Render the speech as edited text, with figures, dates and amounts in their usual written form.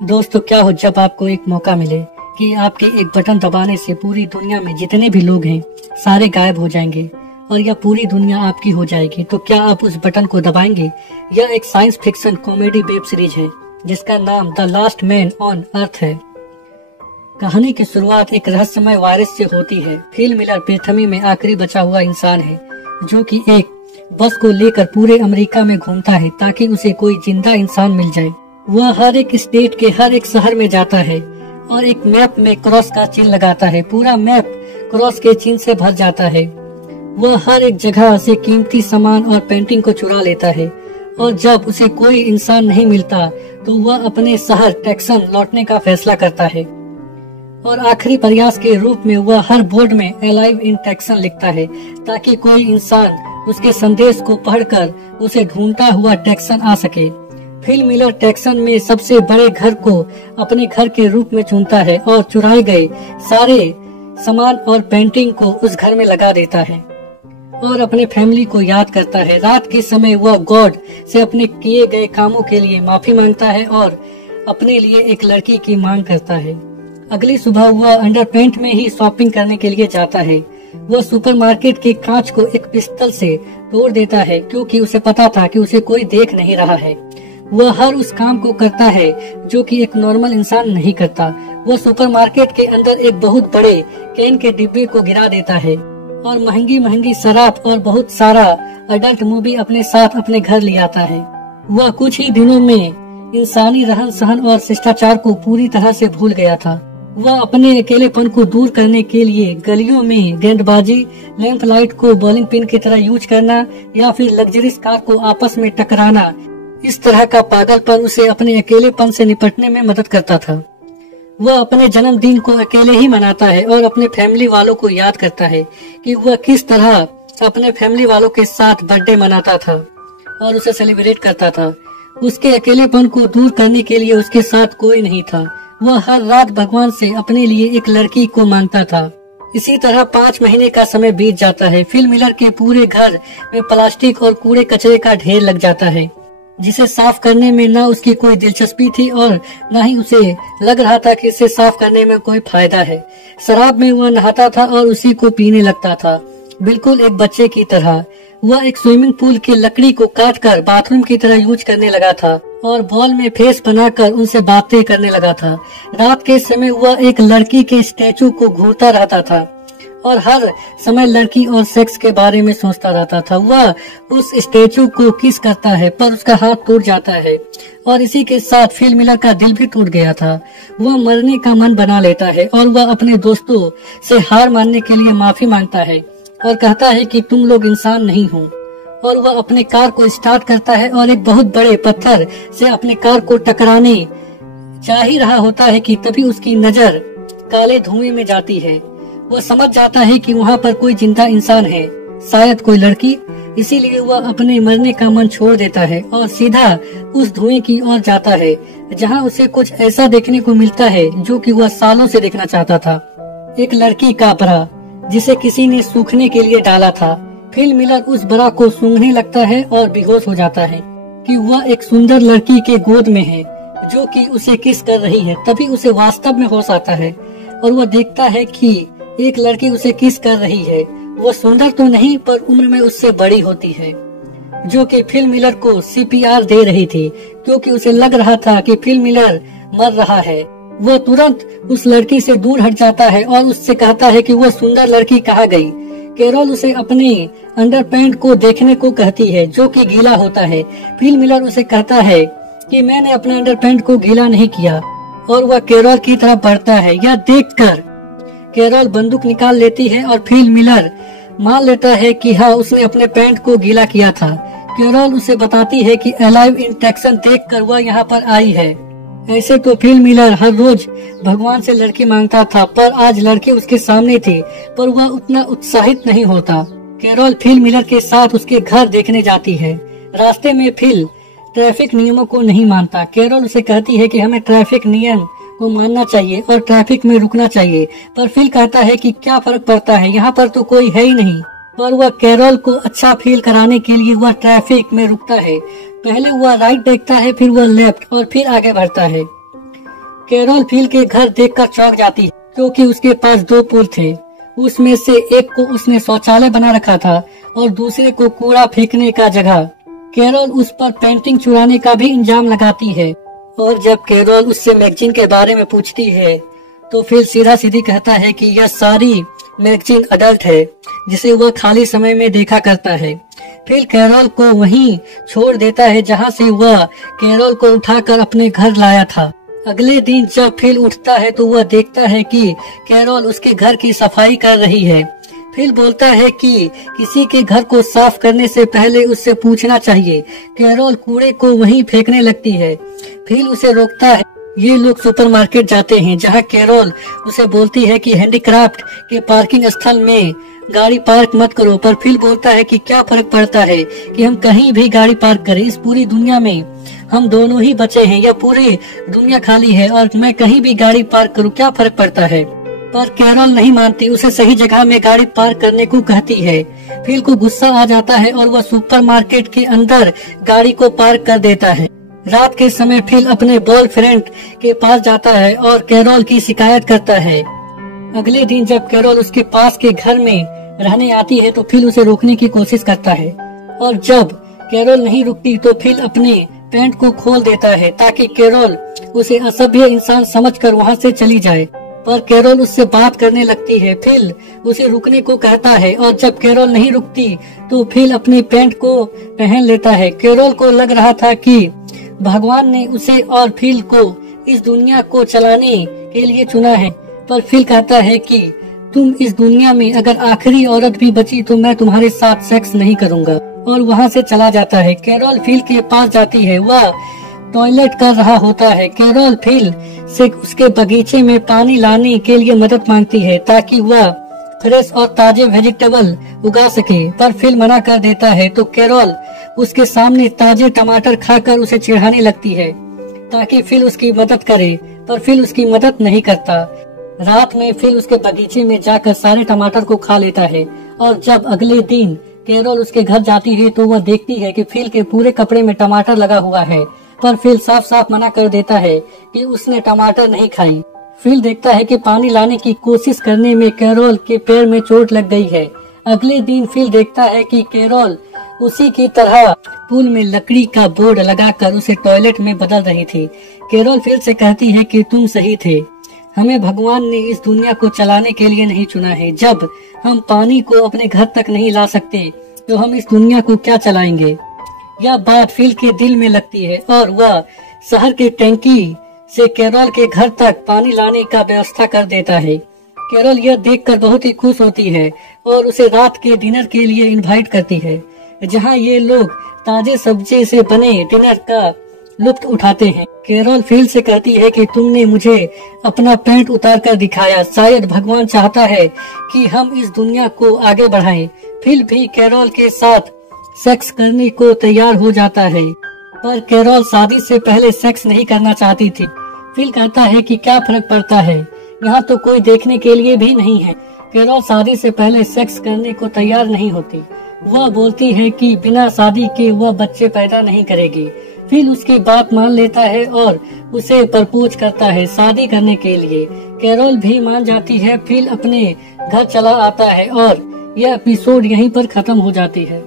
दोस्तों, क्या हो जब आपको एक मौका मिले कि आपके एक बटन दबाने से पूरी दुनिया में जितने भी लोग हैं सारे गायब हो जाएंगे और यह पूरी दुनिया आपकी हो जाएगी, तो क्या आप उस बटन को दबाएंगे? यह एक science fiction comedy web series है जिसका नाम the last man on earth है। कहानी की शुरुआत एक रहस्यमय वायरस से होती है। फिल मिलर पृथ्वी में आखिरी बचा हुआ इंसान है जो कि एक बस को लेकर पूरे अमेरिका में घूमता है ताकि उसे कोई जिंदा इंसान मिल जाए। वह हर एक स्टेट के हर एक शहर में जाता है और एक मैप में क्रॉस का चिन्ह लगाता है। पूरा मैप क्रॉस के चिन्ह से भर जाता है। वह हर एक जगह से कीमती सामान और पेंटिंग को चुरा लेता है और जब उसे कोई इंसान नहीं मिलता तो वह अपने शहर टेक्सन लौटने का फैसला करता है और आखिरी प्रयास के रूप में वह हर बोर्ड में अलाइव इन टेक्सन लिखता है ताकि कोई इंसान उसके संदेश को पढ़कर उसे ढूंढता हुआ टेक्सन आ सके। फिल मिलर टेक्सन में सबसे बड़े घर को अपने घर के रूप में चुनता है और चुराए गए सारे सामान और पेंटिंग को उस घर में लगा देता है और अपने फैमिली को याद करता है। रात के समय वह गॉड से अपने किए गए कामों के लिए माफी मांगता है और अपने लिए एक लड़की की मांग करता है। अगली सुबह वह अंडरपेंट में ही शॉपिंग करने के लिए जाता है। वह सुपरमार्केट के कांच को एक पिस्तौल से तोड़ देता है क्योंकि उसे पता था कि उसे कोई देख नहीं रहा है। वह हर उस काम को करता है जो कि एक नॉर्मल इंसान नहीं करता। वह सुपरमार्केट के अंदर एक बहुत बड़े कैन के डिब्बे को गिरा देता है और महंगी महंगी शराब और बहुत सारा अडल्ट मूवी अपने साथ अपने घर ले आता है। वह कुछ ही दिनों में इंसानी रहन सहन और शिष्टाचार को पूरी तरह से भूल गया था। वह अपने अकेलेपन को दूर करने के लिए गलियों में गेंदबाजी, लैंप लाइट को बॉलिंग पिन की तरह यूज करना या फिर लग्जरीज कार को आपस में टकराना, इस तरह का पागलपन उसे अपने अकेलेपन से निपटने में मदद करता था। वह अपने जन्मदिन को अकेले ही मनाता है और अपने फैमिली वालों को याद करता है कि वह किस तरह अपने फैमिली वालों के साथ बर्थडे मनाता था और उसे सेलिब्रेट करता था। उसके अकेलेपन को दूर करने के लिए उसके साथ कोई नहीं था। वह हर रात भगवान से अपने लिए एक लड़की को मांगता था। इसी तरह 5 महीने का समय बीत जाता है। फिल मिलर के पूरे घर में प्लास्टिक और कूड़े कचरे का ढेर लग जाता है जिसे साफ करने में न उसकी कोई दिलचस्पी थी और न ही उसे लग रहा था कि इसे साफ करने में कोई फायदा है। शराब में वह नहाता था और उसी को पीने लगता था, बिल्कुल एक बच्चे की तरह। वह एक स्विमिंग पूल की लकड़ी को काटकर बाथरूम की तरह यूज करने लगा था और बॉल में फेस बनाकर उनसे बातें करने लगा था। रात के समय वह एक लड़की के स्टैचू को घूरता रहता था और हर समय लड़की और सेक्स के बारे में सोचता रहता था। वह उस स्टैचू को किस करता है पर उसका हाथ टूट जाता है और इसी के साथ फिल मिलर का दिल भी टूट गया था। वह मरने का मन बना लेता है और वह अपने दोस्तों से हार मानने के लिए माफी मांगता है और कहता है कि तुम लोग इंसान नहीं हो। और वह अपने कार को स्टार्ट करता है और एक बहुत बड़े पत्थर से अपने कार को टकराने जा ही रहा होता है कि तभी उसकी नजर काले धुएं में जाती है। वह समझ जाता है कि वहाँ पर कोई जिंदा इंसान है, शायद कोई लड़की। इसीलिए वह अपने मरने का मन छोड़ देता है और सीधा उस धुएं की ओर जाता है जहाँ उसे कुछ ऐसा देखने को मिलता है जो कि वह सालों से देखना चाहता था। एक लड़की का बरा जिसे किसी ने सूखने के लिए डाला था। फिल मिलर उस बरा को सूंघने लगता है और बेहोश हो जाता है कि वह एक सुंदर लड़की के गोद में है जो कि उसे किस कर रही है। तभी उसे वास्तव में होश आता है और वह देखता है कि एक लड़की उसे किस कर रही है। वह सुंदर तो नहीं पर उम्र में उससे बड़ी होती है जो कि फिल मिलर को सीपीआर दे रही थी क्योंकि उसे लग रहा था कि फिल मिलर मर रहा है। वह तुरंत उस लड़की से दूर हट जाता है और उससे कहता है कि वह सुंदर लड़की कहाँ गई। कैरोल उसे अपने अंडरपैंट को देखने को कहती है जो कि गीला होता है। फिल मिलर उसे कहता है कि मैंने अपने अंडरपैंट को गीला नहीं किया और वह कैरोल की तरफ बढ़ता है। यह देखकर कैरोल बंदूक निकाल लेती है और फिल मिलर मान लेता है कि हाँ, उसने अपने पैंट को गीला किया था। कैरोल उसे बताती है कि अलाइव इन टेक्सन देखकर वह यहाँ पर आई है। ऐसे तो फिल मिलर हर रोज भगवान से लड़की मांगता था पर आज लड़की उसके सामने थी पर वह उतना उत्साहित नहीं होता। कैरोल फिल मिलर के साथ उसके घर देखने जाती है। रास्ते में फिल ट्रैफिक नियमों को नहीं मानता। कैरोल उसे कहती है कि हमें ट्रैफिक नियम को मानना चाहिए और ट्रैफिक में रुकना चाहिए पर फिल कहता है कि क्या फर्क पड़ता है, यहाँ पर तो कोई है ही नहीं। पर वह कैरोल को अच्छा फील कराने के लिए वह ट्रैफिक में रुकता है। पहले वह राइट देखता है, फिर वह लेफ्ट और फिर आगे बढ़ता है। कैरोल फिल के घर देखकर चौंक जाती है, क्योंकि उसके पास 2 पुल थे। उसमें से एक को उसने शौचालय बना रखा था और दूसरे को कूड़ा फेंकने का जगह। कैरोल उस पर पेंटिंग चुराने का भी इल्जाम लगाती है, और जब कैरोल उससे मैगजीन के बारे में पूछती है तो फिल सीधा सीधी कहता है कि यह सारी मैगजीन अडल्ट है, जिसे वह खाली समय में देखा करता है। फिल कैरोल को वहीं छोड़ देता है जहां से वह कैरोल को उठाकर अपने घर लाया था। अगले दिन जब फिल उठता है तो वह देखता है कि कैरोल उसके घर की सफाई कर रही है। फिल बोलता है कि किसी के घर को साफ करने से पहले उससे पूछना चाहिए। कैरोल कूड़े को वहीं फेंकने लगती है। फिल उसे रोकता है। ये लोग सुपरमार्केट जाते हैं, जहां कैरोल उसे बोलती है कि हैंडीक्राफ्ट के पार्किंग स्थल में गाड़ी पार्क मत करो, पर फिल बोलता है कि क्या फर्क पड़ता है कि हम कहीं भी गाड़ी पार्क करें, इस पूरी दुनिया में हम दोनों ही बचे हैं, यह पूरी दुनिया खाली है और मैं कहीं भी गाड़ी पार्क करूं, क्या फर्क पड़ता है। पर कैरोल नहीं मानती, उसे सही जगह में गाड़ी पार्क करने को कहती है। फिल को गुस्सा आ जाता है और वह सुपरमार्केट के अंदर गाड़ी को पार्क कर देता है। रात के समय फिल अपने बॉयफ्रेंड के पास जाता है और कैरोल की शिकायत करता है। अगले दिन जब कैरोल उसके पास के घर में रहने आती है तो फिल उसे रोकने की कोशिश करता है, और जब कैरोल नहीं रुकती तो फिल अपने पैंट को खोल देता है ताकि कैरोल उसे असभ्य इंसान समझकर वहां से चली जाए। पर कैरोल उससे बात करने लगती है। फिल उसे रुकने को कहता है और जब कैरोल नहीं रुकती तो फिल अपने पैंट को पहन लेता है। कैरोल को लग रहा था कि भगवान ने उसे और फिल को इस दुनिया को चलाने के लिए चुना है, पर फिल कहता है कि तुम इस दुनिया में अगर आखिरी औरत भी बची तो मैं तुम्हारे साथ सेक्स नहीं करूंगा, और वहां से चला जाता है। कैरोल फिल के पास जाती है, वह टॉयलेट कर रहा होता है। कैरोल फिल से उसके बगीचे में पानी लाने के लिए मदद मांगती है ताकि वह फ्रेश और ताजे वेजिटेबल उगा सके, पर फिल मना कर देता है। तो कैरोल उसके सामने ताजे टमाटर खाकर उसे चिढ़ाने लगती है ताकि फिल उसकी मदद करे, पर फिल उसकी मदद नहीं करता। रात में फिल उसके बगीचे में जाकर सारे टमाटर को खा लेता है, और जब अगले दिन कैरोल उसके घर जाती है तो वह देखती है कि फिल के पूरे कपड़े में टमाटर लगा हुआ है, पर फिल साफ साफ मना कर देता है कि उसने टमाटर नहीं खाई। फिल देखता है कि पानी लाने की कोशिश करने में कैरोल के पैर में चोट लग गई है। अगले दिन फिल देखता है कि कैरोल उसी की तरह पूल में लकड़ी का बोर्ड लगाकर उसे टॉयलेट में बदल रही थी। कैरोल फिल से कहती है कि तुम सही थे, हमें भगवान ने इस दुनिया को चलाने के लिए नहीं चुना है। जब हम पानी को अपने घर तक नहीं ला सकते तो हम इस दुनिया को क्या चलाएंगे। यह बात फिल के दिल में लगती है और वह शहर के टैंकी से कैरोल के घर तक पानी लाने का व्यवस्था कर देता है। कैरोल यह देखकर बहुत ही खुश होती है और उसे रात के डिनर के लिए इनवाइट करती है, जहां ये लोग ताजे सब्जी से बने डिनर का लुत्फ उठाते हैं। कैरोल फिल से कहती है कि तुमने मुझे अपना पैंट उतार कर दिखाया, शायद भगवान चाहता है कि हम इस दुनिया को आगे बढ़ाएं। फिल भी कैरोल के साथ सेक्स करने को तैयार हो जाता है, पर कैरोल शादी से पहले सेक्स नहीं करना चाहती थी। फिल कहता है कि क्या फर्क पड़ता है, यहाँ तो कोई देखने के लिए भी नहीं है। कैरोल शादी से पहले सेक्स करने को तैयार नहीं होती। वह बोलती है कि बिना शादी के वह बच्चे पैदा नहीं करेगी। फिल उसकी बात मान लेता है और उसे प्रपोज करता है शादी करने के लिए। कैरोल भी मान जाती है। फिल अपने घर चला आता है और यह एपिसोड यहीं पर खत्म हो जाती है।